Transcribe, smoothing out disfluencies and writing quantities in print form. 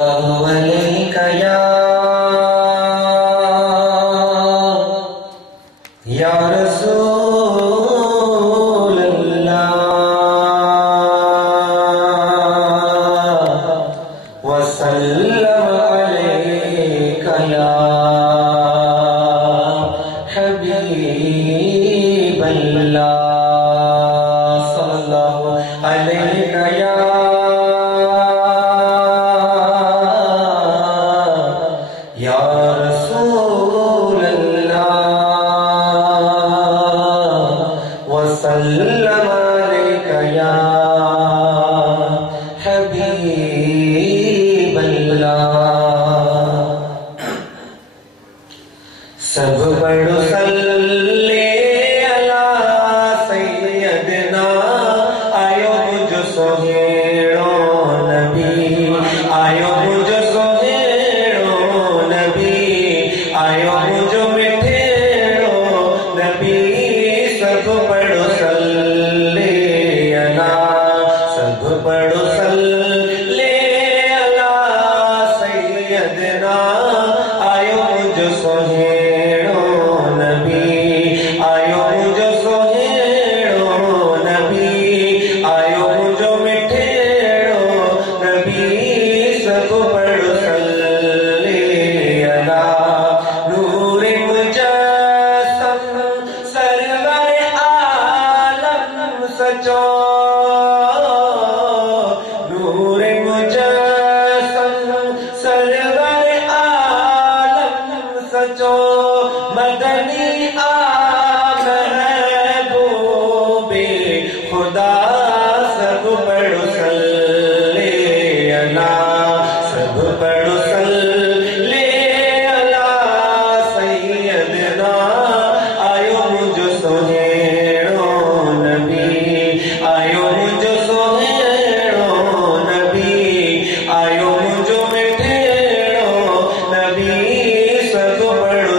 علیکہ یا رسول اللہ وسلم علیکہ یا حبیب اللہ صلی اللہ علیکہ یا رسول اللہ وسلم علیکہ یا حبیب اللہ سب بڑو صلی علی سیدنا آیو مجھ سہیڑو نبی آیو مجھ سہیڑو نبی آیو مجھ مٹھیڑو نبی سب بڑو صلی علی سب بڑو صلی علی سیدنا آیو مجھ سہیڑو نبی آیو مجھ سہیڑو نبی آیو مجھ مٹھیڑو نبی سب بڑو صلی علی نور مجسم سرور عالم سچو نور مجسم سرور عالم سچو مدنی محبوب خدا سب بڑو صلی علی سب بڑو صلی علی سیدنا آیو مجھ سہیڑو نبی آیو مجھ سہیڑو نبی آیو مجھ مٹھیڑو نبی سب بڑو